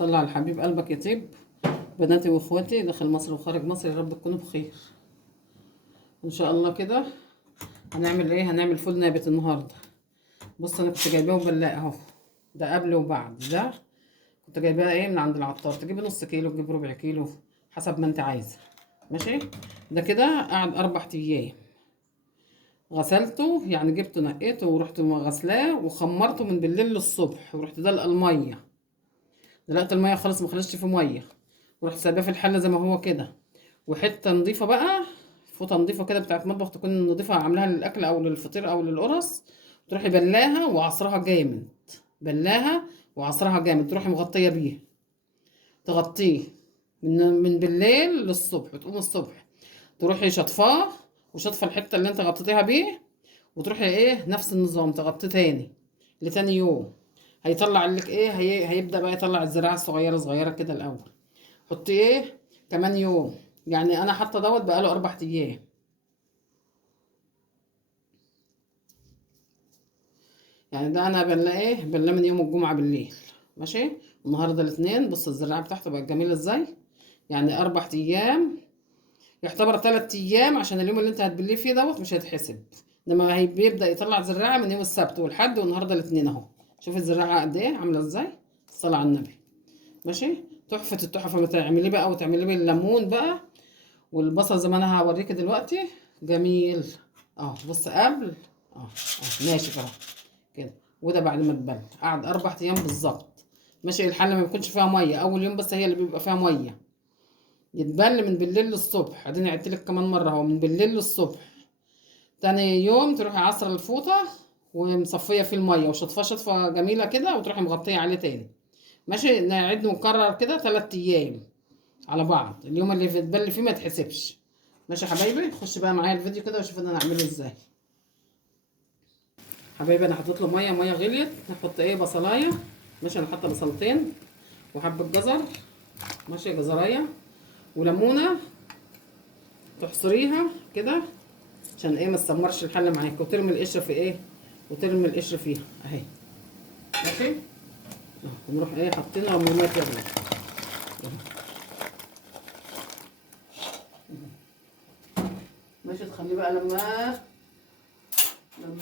صلى على الحبيب قلبك يطيب. بناتي واخواتي داخل مصر وخارج مصر، يا رب تكونوا بخير ان شاء الله. كده هنعمل ايه؟ هنعمل فول نابت النهارده. بص انا كنت جايباه وبلاقه اهو، ده قبل وبعد. ده كنت جايباه ايه من عند العطار، تجيبي نص كيلو تجيب ربع كيلو حسب ما انت عايزه. ماشي. ده كده قعد 4 ايام. غسلته يعني، جبته نقيته ورحت غسلاه وخمرته من بالليل للصبح، ورحت دلق الميه، دلقت الميه خالص ما خلصش فيه ميه، ورحت سايباه في الحله زي ما هو كده. وحته نظيفه بقى، فوطه نظيفه كده بتاعت مطبخ تكون نظيفه عاملاها للاكل او للفطير او للقرص، تروحي بلاها وعصرها جامد. بلاها وعصرها جامد، تروحي مغطيه بيه، تغطيه من بالليل للصبح، وتقوم الصبح تروحي شطفاه، وشطفه الحته اللي انت غطيتيها بيه، وتروحي ايه نفس النظام تغطيه تاني لتاني يوم. هيطلع لك ايه، هيبدأ بقى يطلع الزراعة الصغيرة صغيرة كده الأول. حطي ايه كمان يوم، يعني أنا حاطة دوت بقاله 4 أيام. يعني ده أنا بلا ايه، بلا من يوم الجمعة بالليل. ماشي. النهاردة الاثنين، بص الزراعة بتاعته بقت جميلة ازاي. يعني 4 أيام، يعتبر 3 أيام، عشان اليوم اللي انت هتبليه فيه دوت مش هيتحسب. انما بيبدأ يطلع زراعة من يوم السبت والحد، والنهاردة الاثنين اهو. شوف الزراعة قد ايه عاملة ازاي. الصلاة على النبي. ماشي. تحفة التحفة. بتعمليه بقى وتعمليه بالليمون بقى والبصل زي ما انا هوريكي دلوقتي. جميل. اه بص قبل، ناشف اهو كده. وده بعد ما اتبل قعد 4 ايام بالظبط. ماشي. الحله ما بيكونش فيها ميه اول يوم، بس هي اللي بيبقى فيها ميه. يتبل من بالليل للصبح، اديني عدتلك كمان مره اهو، من بالليل للصبح. تاني يوم تروحي عصر الفوطه ومصفيه فيه الميه وشطفاه شطفه جميله كده، وتروحي مغطيه عليه تاني. ماشي. نعد ونكرر كده 3 ايام على بعض. اليوم اللي بتبل فيه ما يتحسبش. ماشي يا حبايبي. خش بقى معايا الفيديو كده وشوف انا هعمله ازاي. حبايبي انا حطيت له ميه غليت. نحط ايه؟ بصلايه. ماشي. انا حاطه بصلتين وحبه جزر. ماشي. جزرايه وليمونه تحصريها كده عشان ايه ما تسمرش الحله معاك، وترمي القشر في ايه، وترمي القشر فيها اهي. ماشي. ونروح ايه حاطينها ليمونات يغلي. ماشي. تخليه بقى لما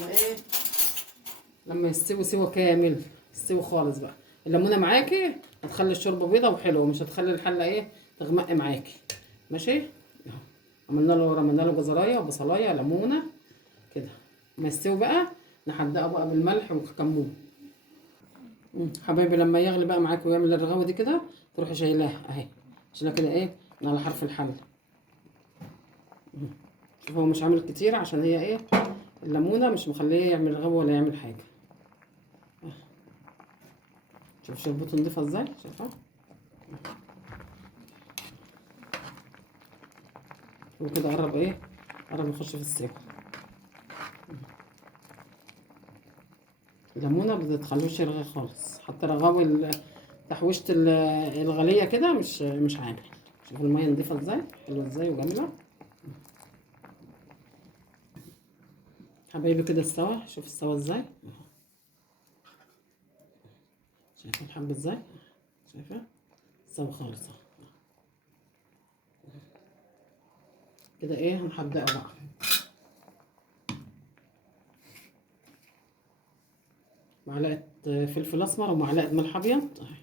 ايه، لما يستوي سوا كامل، يستوي خالص بقى. الليمونه معاكي هتخلي الشوربه بيضه وحلوه، مش هتخلي الحله ايه تغمق معاكي. ماشي. اهو. رمينا له جزرايه وبصلايه ليمونه كده. ما يستوي بقى نحدقه بقى بالملح والكمون. حبايبي لما يغلي بقى معاكي ويعمل الرغوه دي كده، تروحي شايلاها اهي. شايلها كده ايه من على حرف الحل. شوف هو مش عامل كتير عشان هي ايه، الليمونه مش مخليه يعمل رغوه ولا يعمل حاجه. شوف شربته نضيفه ازاي، شايفه. وكده قرب ايه، قرب يخش في السوا. الليمونه ما بتخلوش يرغي خالص، حتى رغاوي تحويشه الغليه كده مش عامل. شوف الميه نضيفه ازاي، حلوه ازاي وجميله. حبايبي كده استوى. شوف استوى ازاي. شايفه الحب ازاي، شايفه استوى خالص اهو. كده ايه هنحدقه بقى. معلقه فلفل اسمر ومعلقه ملح ابيض اهي.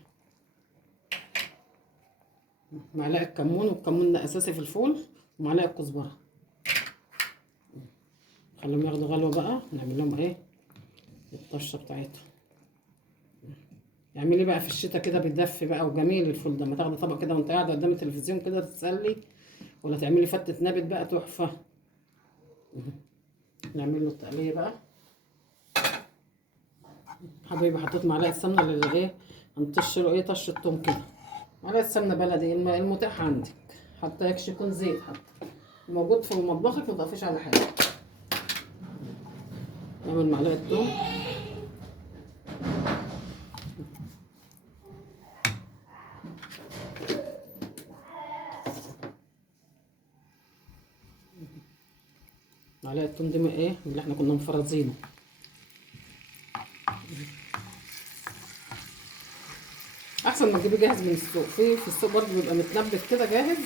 معلقه كمون، والكمون ده اساسي في الفول، ومعلقه كزبره. خليهم ياخدوا غلوه بقى، نعمل لهم ايه الطشه بتاعتهم. اعملي بقى في الشتاء كده بيدفي بقى وجميل الفول ده، ما تاخدي طبق كده وانت قاعده قدام التلفزيون كده تتسلي، ولا تعملي فتة نابت بقى تحفه. نعمل له التقليه بقى. حبايبي حطيت معلقه سمنه اللي ايه، هنطش له ايه طشه توم كده. معلقه سمنه بلدي المتاح عندك، حتى يكش يكون زيت، حتى موجود في مطبخك ما تضيفيش على حاجه. نعمل معلقه توم. معلقه توم دي من ايه، من اللي احنا كنا مفرزينه. احسن ما تجيبيه جاهز من السوق. في السوق برضه بيبقى متنبت كده جاهز،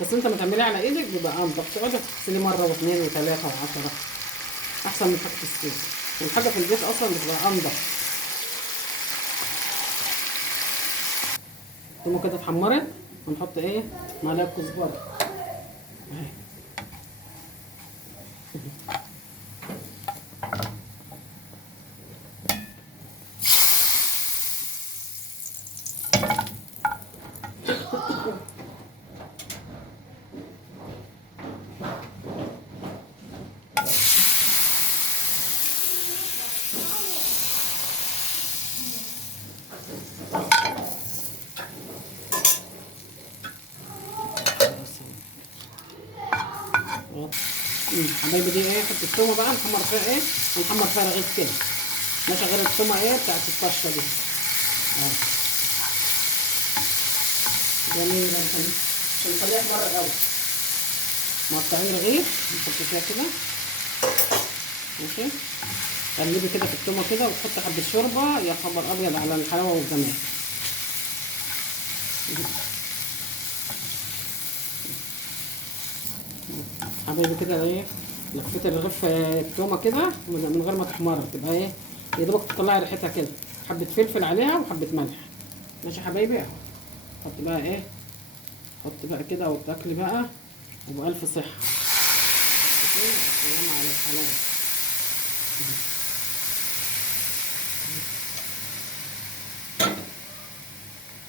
بس انت ما تعمليه على ايدك بيبقى انضف. تقعدي تغسليه مره واثنين وثلاثه و10 احسن من حاجه السوق. والحاجه في البيت اصلا بتبقى انضف. التومه كده اتحمرت، ونحط ايه؟ معلقه كزبره اهي. حبايبي دي ايه؟ حط التومه بقى نحمر فيها ايه؟ ونحمر فيها رغيف كده ماشي، غير التومه ايه بتاعت الطشه دي اهي. جميله عشان نخليها احمر قوي. مقطعين رغيف نحط فيها كده ماشي. قلبي كده في التومه كده، وتحط حبه شوربه، يا خبر ابيض على الحلاوه والجمال. حبايبي كده ايه؟ لفيت الرغيف التومه كده من غير ما تحمر، تبقى ايه؟ يا دوبك تطلعي ريحتها كده، حبه فلفل عليها وحبه ملح ماشي حبايبي اهو. حط بقى ايه؟ حط بقى كده وتاكلي بقى وبألف صحه. السلام على الحلاوه.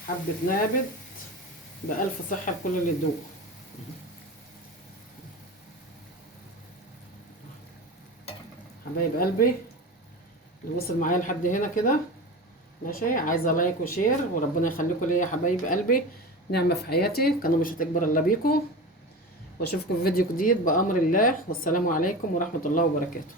حبه نابت بألف صحه لكل اللي يدوق. حبايب قلبي اللي وصل معايا لحد هنا كده ماشي، عايزه لايك وشير، وربنا يخليكم ليا يا حبايب قلبي، نعمه في حياتي كانوا مش هتكبر الا بيكم. واشوفكم في فيديو جديد بامر الله، والسلام عليكم ورحمه الله وبركاته.